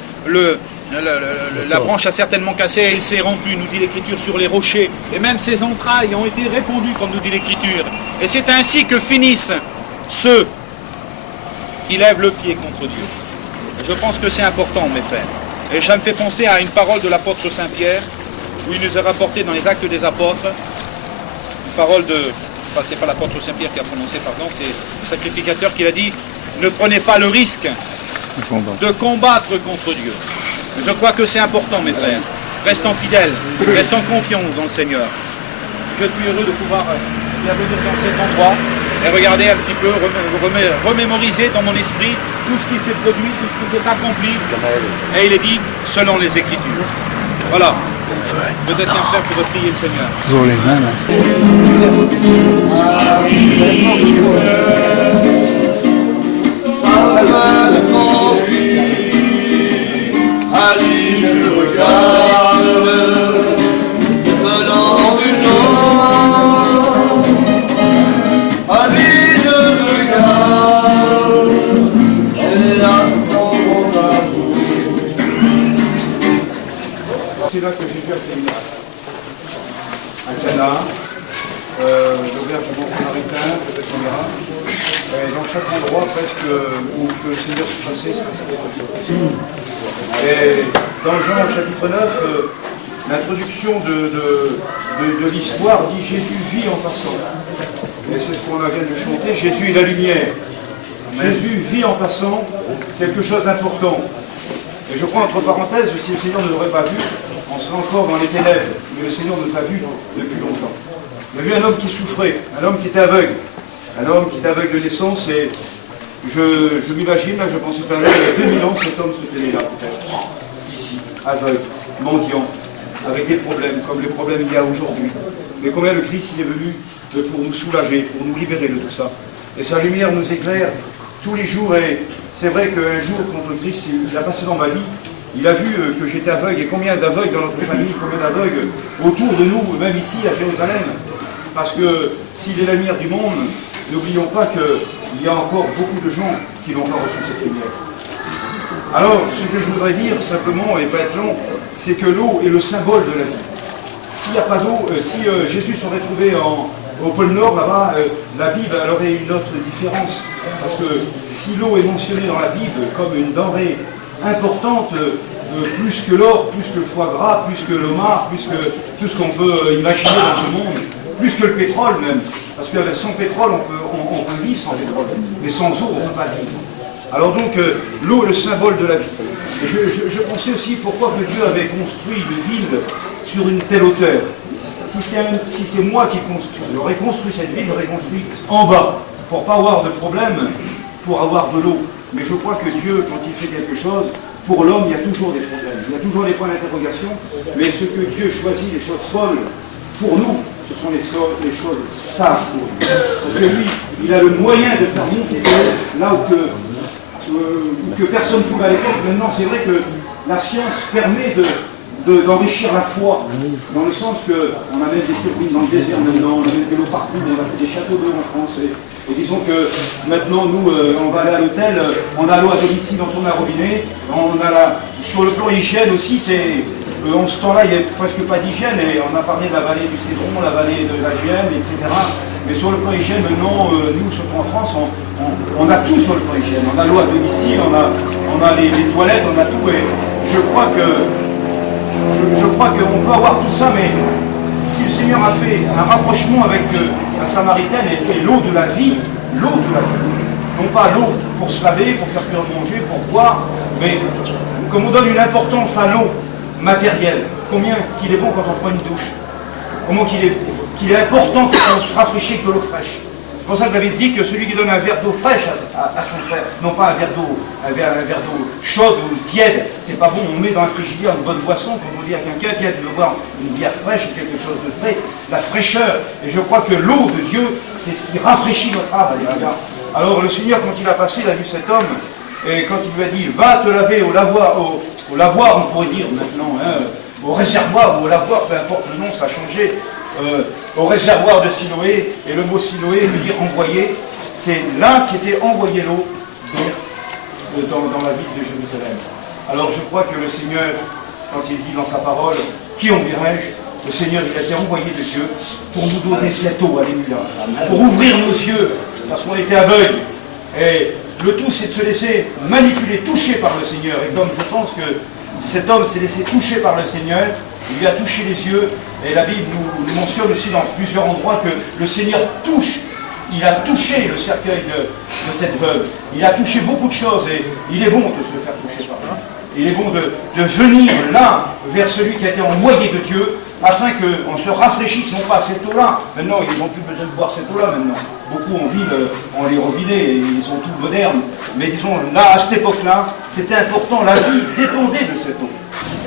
la branche a certainement cassé et il s'est rompu, nous dit l'Écriture, sur les rochers. Et même ses entrailles ont été répandues, comme nous dit l'Écriture. Et c'est ainsi que finissent ceux qui lèvent le pied contre Dieu. Je pense que c'est important, mes frères. Et ça me fait penser à une parole de l'apôtre Saint-Pierre, où il nous a rapporté dans les Actes des Apôtres, une parole de... Enfin, c'est pas l'apôtre Saint-Pierre qui a prononcé, pardon, c'est le sacrificateur qui a dit « Ne prenez pas le risque de combattre contre Dieu ». Je crois que c'est important, mes frères. Restons fidèles, restons confiants dans le Seigneur. Je suis heureux de pouvoir venir dans cet endroit et regarder un petit peu, remémoriser dans mon esprit tout ce qui s'est produit, tout ce qui s'est accompli. Et il est dit selon les Écritures. Voilà. Peut-être un frère pour prier le Seigneur. Toujours les mêmes. Allez, je regarde venant du nord. Allez, je regarde et à son amour. C'est là que Jésus a fait une à Cana, l'auberge de Montfort-Maritain, peut-être qu'on verra. Et dans chaque endroit, presque, où le Seigneur se passait, il se passait quelque chose. Et dans Jean chapitre 9, l'introduction de l'histoire dit Jésus vit en passant. Et c'est ce qu'on vient de chanter, Jésus est la lumière. Jésus vit en passant, quelque chose d'important. Et je crois, entre parenthèses, si le Seigneur ne l'aurait pas vu, on serait encore dans les ténèbres. Mais le Seigneur nous a vus depuis longtemps. Il y a vu un homme qui souffrait, un homme qui était aveugle. Un homme qui était aveugle de naissance, et je m'imagine, là je pensais tout à l'heure, il y a 2000 ans, cet homme se tenait là, peut-être, ici, aveugle, mendiant, avec des problèmes, comme les problèmes qu'il y a aujourd'hui. Mais combien le Christ il est venu pour nous soulager, pour nous libérer de tout ça. Et sa lumière nous éclaire tous les jours, et c'est vrai qu'un jour, quand le Christ il a passé dans ma vie, il a vu que j'étais aveugle, et combien d'aveugles dans notre famille, combien d'aveugles autour de nous, même ici à Jérusalem. Parce que s'il est la lumière du monde, n'oublions pas qu'il y a encore beaucoup de gens qui n'ont pas reçu cette lumière. Alors, ce que je voudrais dire simplement, et pas être long, c'est que l'eau est le symbole de la vie. S'il n'y a pas d'eau, si Jésus serait trouvé au pôle Nord, là-bas, la Bible elle aurait une autre différence. Parce que si l'eau est mentionnée dans la Bible comme une denrée importante, plus que l'or, plus que le foie gras, plus que l'homard, plus que tout ce qu'on peut imaginer dans ce monde, plus que le pétrole même, parce que sans pétrole on peut vivre sans pétrole, mais sans eau on ne peut pas vivre. Alors donc l'eau est le symbole de la vie. Et je pensais aussi pourquoi que Dieu avait construit une ville sur une telle hauteur. Si c'est moi qui construis, j'aurais construit cette ville, j'aurais construit en bas, pour ne pas avoir de problème, pour avoir de l'eau. Mais je crois que Dieu, quand il fait quelque chose, pour l'homme, il y a toujours des problèmes, il y a toujours des points d'interrogation, mais ce que Dieu choisit, les choses folles, pour nous, ce sont les choses sages pour lui. Parce que lui, il a le moyen de faire monter là où que personne ne pouvait à l'époque. Maintenant, c'est vrai que la science permet d'enrichir la foi, dans le sens qu'on a même des turbines dans le désert maintenant, on a même de l'eau partout, on a fait des châteaux d'eau en France. Et disons que maintenant, nous, on va aller à l'hôtel, on a l'eau à domicile, on tourne un robinet, sur le plan hygiène aussi, en ce temps-là, il n'y a presque pas d'hygiène, et on a parlé de la vallée du Cédron, la vallée de la Gienne, etc. Mais sur le plan hygiène, maintenant, nous, surtout en France, on a tout sur le plan hygiène. On a l'eau à domicile, on a les toilettes, on a tout, et je crois qu'on peut avoir tout ça, mais si le Seigneur a fait un rapprochement avec la Samaritaine et l'eau de la vie, non pas l'eau pour se laver, pour faire cuire manger, pour boire, mais comme on donne une importance à l'eau matérielle, combien qu'il est bon quand on prend une douche, comment qu'il est important quand on se rafraîchit que l'eau fraîche. C'est pour ça que David dit que celui qui donne un verre d'eau fraîche à son frère, non pas un verre d'eau chaude ou tiède, c'est pas bon, on met dans un frigidaire une bonne boisson, comme on dit à quelqu'un qui a de boire une bière fraîche ou quelque chose de frais, la fraîcheur. Et je crois que l'eau de Dieu, c'est ce qui rafraîchit notre âme. Alors le Seigneur, quand il a passé, il a vu cet homme, et quand il lui a dit, va te laver au lavoir, on pourrait dire maintenant, hein, au réservoir ou au lavoir, peu importe le nom, ça a changé, au réservoir de Siloé, et le mot Siloé veut dire envoyer, c'est l'un qui était envoyé l'eau dans la ville de Jérusalem. Alors je crois que le Seigneur, quand il dit dans sa parole, qui enverrai-je, le Seigneur il a été envoyé de Dieu pour nous donner cette eau, alléluia, pour ouvrir nos yeux, parce qu'on était aveugles. Et le tout c'est de se laisser manipuler, toucher par le Seigneur. Et comme je pense que cet homme s'est laissé toucher par le Seigneur, il lui a touché les yeux, et la Bible nous mentionne aussi dans plusieurs endroits que le Seigneur touche, il a touché le cercueil de cette veuve, il a touché beaucoup de choses, et il est bon de se faire toucher par là. Il est bon de venir là, vers celui qui a été envoyé de Dieu, afin qu'on se rafraîchisse, non pas à cette eau-là. Maintenant, ils n'ont plus besoin de boire cette eau-là maintenant. Beaucoup en ville ont les robinets, et ils sont tous modernes. Mais disons, là, à cette époque-là, c'était important, la vie dépendait de cette eau.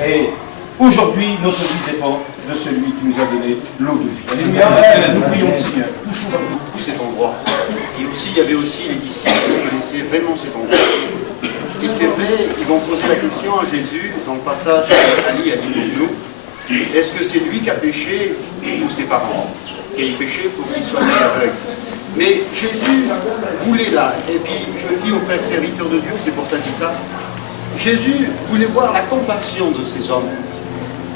Et aujourd'hui, notre vie dépend de celui qui nous a donné l'eau de vie. Alléluia, nous prions le Seigneur. Touchons beaucoup cet endroit. Et aussi, il y avait aussi les disciples qui connaissaient vraiment cet endroit. Et c'est vrai, ils vont poser la question à Jésus, dans le passage Ali a dit pour nous, est-ce que c'est lui qui a péché ou ses parents qui a péché pour qu'il soit né aveugle? Mais Jésus voulait là, et puis je le dis aux frères serviteurs de Dieu, c'est pour ça que je dis ça, Jésus voulait voir la compassion de ces hommes.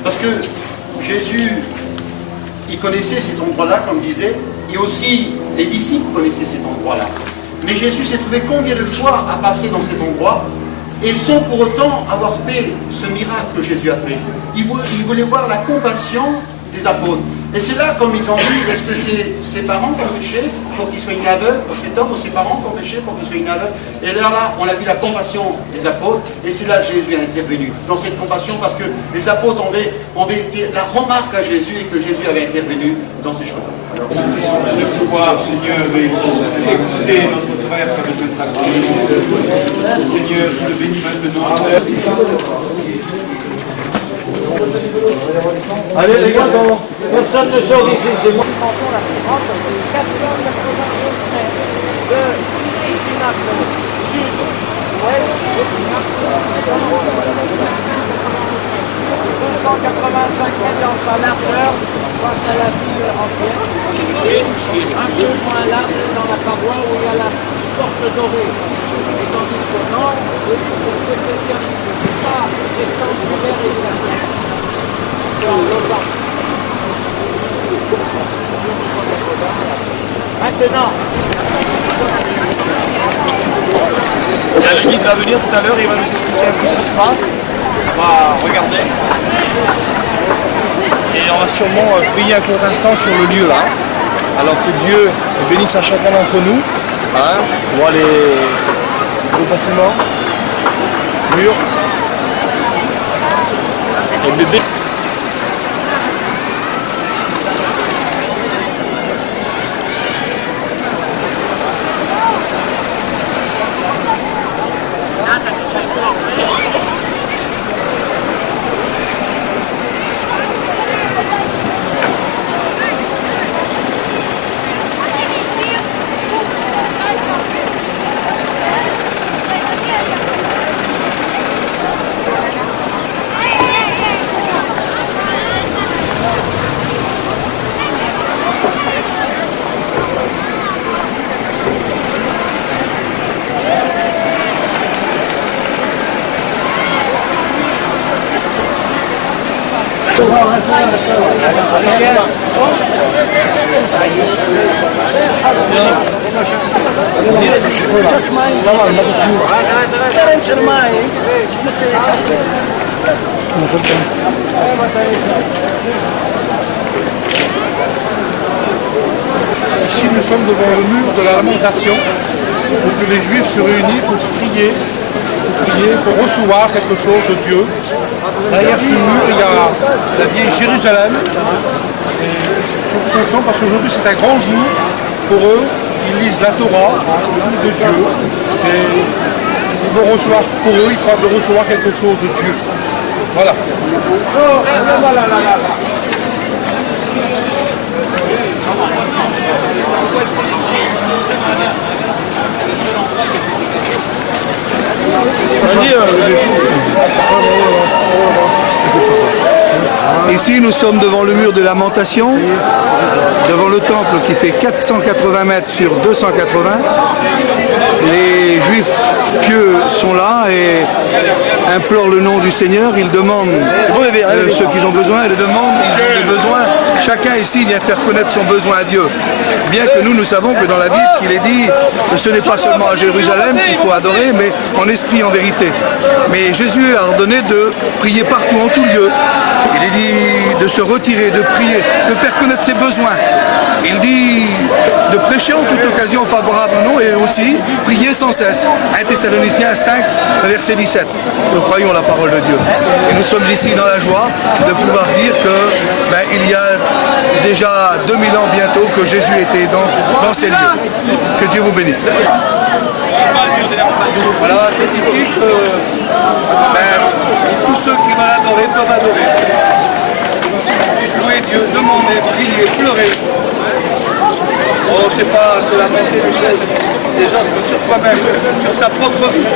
Parce que Jésus, il connaissait cet endroit-là, comme je disais, et aussi les disciples connaissaient cet endroit-là. Mais Jésus s'est trouvé combien de fois à passer dans cet endroit, et sans pour autant avoir fait ce miracle que Jésus a fait. Il voulait voir la compassion des apôtres. Et c'est là, comme ils ont dit, est-ce que c'est ses parents qui ont péché pour qu'il soit une aveugle, ou cet homme ou ses parents qui ont péché pour qu'il soit une aveugle? Et là, on a vu la compassion des apôtres, et c'est là que Jésus a intervenu, dans cette compassion, parce que les apôtres ont fait la remarque à Jésus, et que Jésus avait intervenu dans ces choses. Alors, de pouvoir, Seigneur, écouter notre frère qui a besoin de ta grâce. Seigneur, je le bénis maintenant. Allez les gars, personne ne sort d'ici, c'est moi. La plus grande, c'est 491 mètres de Épinacle sud-ouest, Épinacle 285 mètres dans sa largeur face à la ville ancienne, un peu moins large dans la paroi où il y a la porte dorée. Et tandis qu'au nord, c'est ce spécialité, c'est pas rectangulaire exactement. Maintenant, il y a le guide qui va venir tout à l'heure, il va nous expliquer un peu ce qui se passe. On va regarder. Et on va sûrement prier un court instant sur le lieu là. Alors que Dieu bénisse à chacun d'entre nous. Hein, on voit les beaux bâtiments, murs. Et bébé. ici nous sommes devant le mur de la lamentation, où que les Juifs se réunissent pour prier, pour recevoir quelque chose de Dieu. Derrière ce mur, il y a la vieille Jérusalem. Et ce sont parce qu'aujourd'hui c'est un grand jour pour eux. Ils lisent la Torah, de Dieu, et ils vont recevoir, pour eux, ils croient de recevoir quelque chose de Dieu. Voilà. Ici, nous sommes devant le mur de lamentation, devant le temple qui fait 480 mètres sur 280. Les Juifs pieux sont là et implorent le nom du Seigneur. Ils demandent ce qu'ils ont besoin et ils ont des besoins. Chacun ici vient faire connaître son besoin à Dieu. Bien que nous savons que dans la Bible, qu'il est dit que ce n'est pas seulement à Jérusalem qu'il faut adorer, mais en esprit, en vérité. Mais Jésus a ordonné de prier partout, en tout lieu. Il est dit de se retirer, de prier, de faire connaître ses besoins. Il dit de prêcher en toute occasion favorable ou non et aussi prier sans cesse. 1 Thessaloniciens 5, verset 17. Nous croyons la parole de Dieu. Et nous sommes ici dans la joie de pouvoir dire que il y a déjà 2000 ans bientôt que Jésus était dans ces lieux. Que Dieu vous bénisse. Voilà, c'est ici que tous ceux qui veulent adorer peuvent adorer. Louer Dieu, demander, prier, pleurer. Oh, c'est pas se lamenter des autres, mais sur soi-même, sur sa propre vie.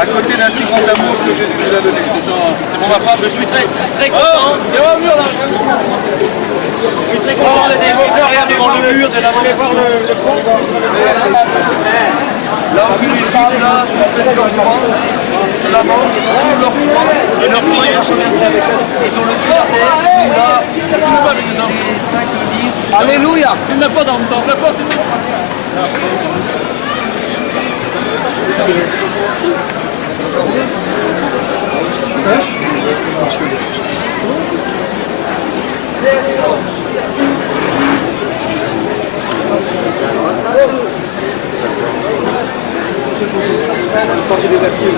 À côté d'un si grand amour que Jésus nous a donné. Bon, ma femme, je suis très content. C'est au mur là. Je suis très content d'être devant le mur de la voir le pont. Là, on les Juifs là, ils cessent leur joie, se lamentent, leur foi et leur prière. Ils ont le feu là, les 5 livres. Alléluia. Il n'a pas dans le temps, il n'a pas. Le sentier des habillés.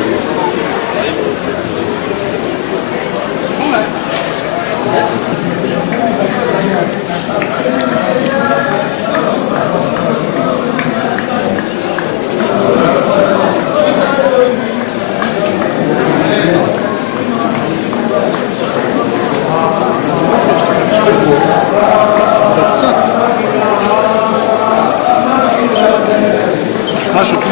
Acho que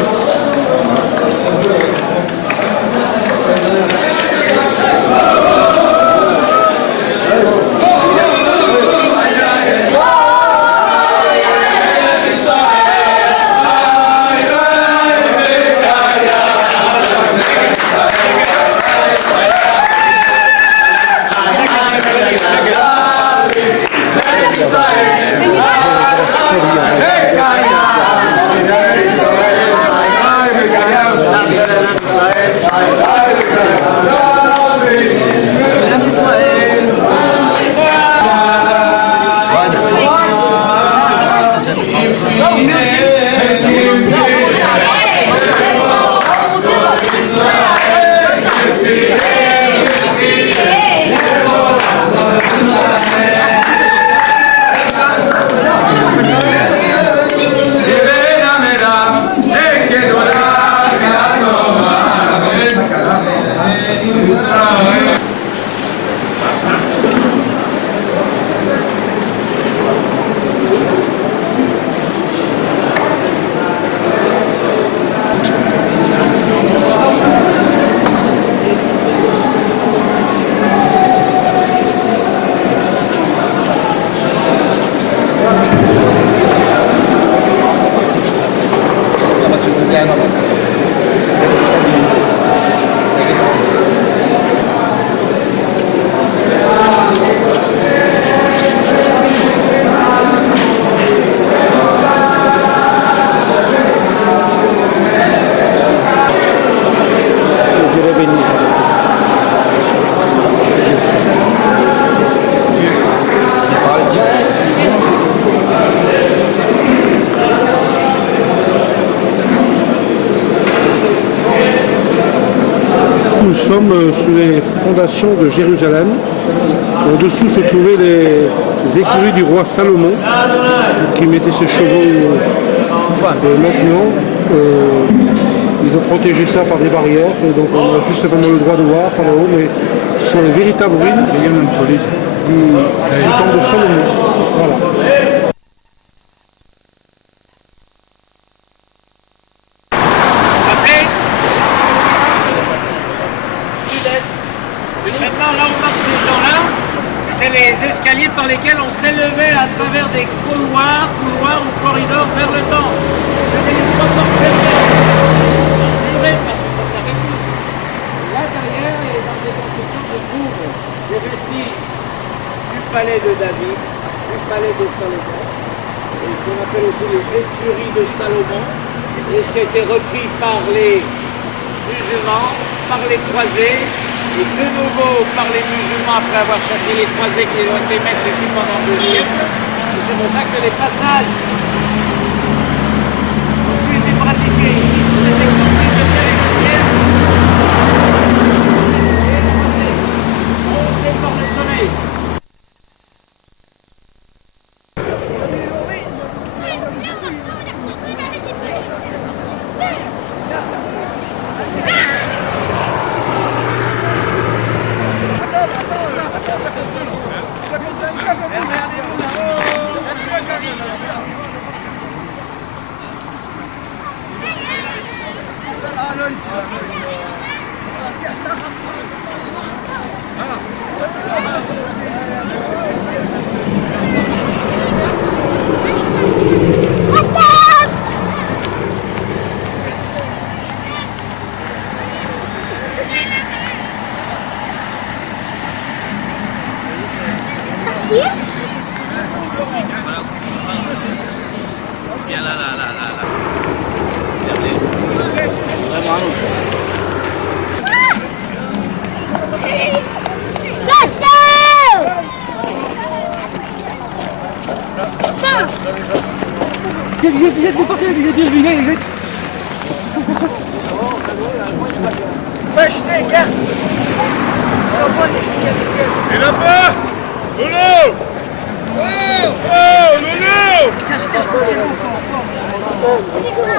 sommes sous les fondations de Jérusalem. En dessous se trouvaient les écuries du roi Salomon qui mettait ses chevaux. Maintenant, ils ont protégé ça par des barrières, et donc on a juste simplement le droit de voir par là-haut, mais ce sont les véritables ruines du temple de Salomon. Voilà. Maintenant, là, on marche ces gens-là, c'était les escaliers par lesquels on s'élevait à travers des couloirs ou corridors vers le temple. C'était les trois portes fermées, parce que ça s'arrête tout. Là, derrière, et dans ces constructions, se trouvent des vestiges du palais de David, du palais de Salomon, et qu'on appelle aussi les écuries de Salomon, et ce qui a été repris par les musulmans, par les croisés, et de nouveau par les musulmans après avoir chassé les croisés qui ont été maîtres ici pendant 2 siècles. Et c'est pour ça que les passages ont pu être pratiqués ici pour les développer de pierre. On sait par le soleil. Viens là. Et là-bas, Lolo! Oh, Lolo!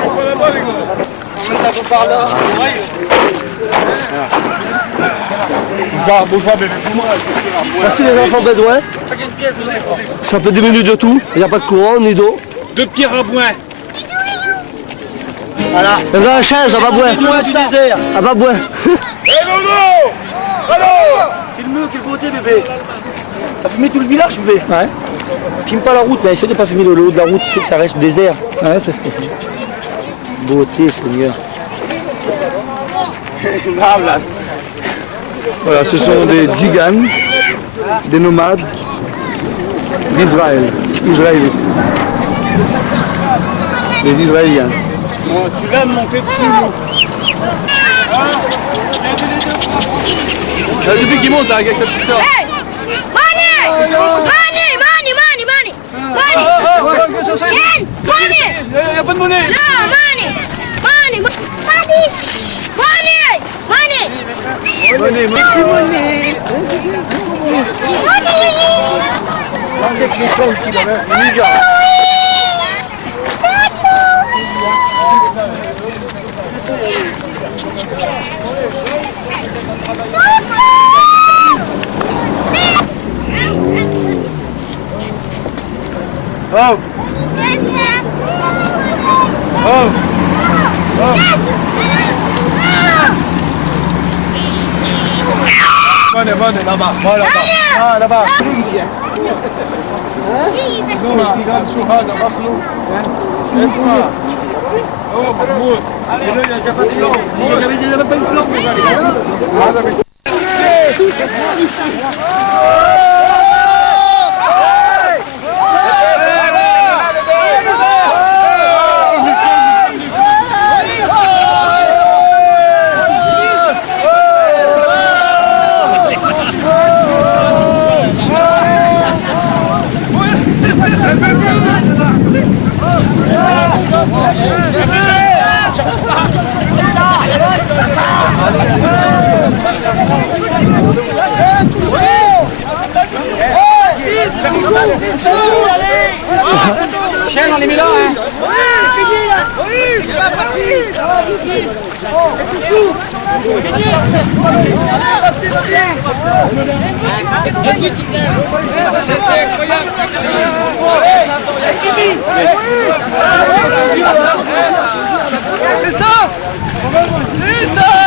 On va là-bas, les gars. Bonjour, bébé. Merci les enfants bédouins. Ça peut diminuer de tout. Il n'y a pas de courant ni d'eau. 2 pierres à bois. Voilà. Et là, la chaise, à Babouin. À Babouin. Hé, Lolo! Alors! Filme, quel beauté, bébé. T'as filmé tout le village, bébé? Ouais. Filme pas la route, essaie de pas filmer le haut de la route, tu sais que ça reste désert. Ouais, c'est ce que je dis. Beauté, Seigneur. Voilà, ce sont des tziganes, des nomades d'Israël, israélites. Des Israéliens. Tu l'as monté dessus. C'est depuis qu'il monte avec sa petite soeur. Il n'y a pas de monnaie. Oh! Oh! Money, là-bas. Voilà, là-bas. Ah, là-bas. Oh, Mahmoud. C'est là, il n'y a déjà pas de blanc. Il n'y avait déjà pas de blanc. Allez, Michel, on est mis là, hein? Oui, c'est fini là! Oui, c'est pas parti! Ça va, vas-y! C'est tout chou! C'est fini! C'est incroyable! Christophe! Christophe!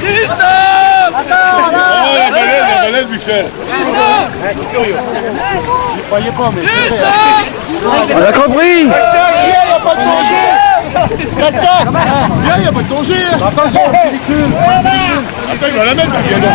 Christophe! Attends, la galette, Michel. Je croyais pas, mais On a compris. Viens, il n'y a pas de danger. Viens, il n'y a pas de danger. Attention, ridicule. Attends, il va la mettre, Viens donc.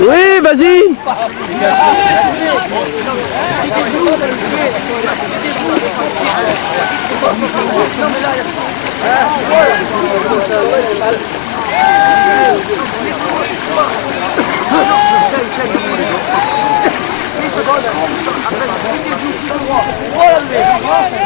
Oui, vas-y. Voilà le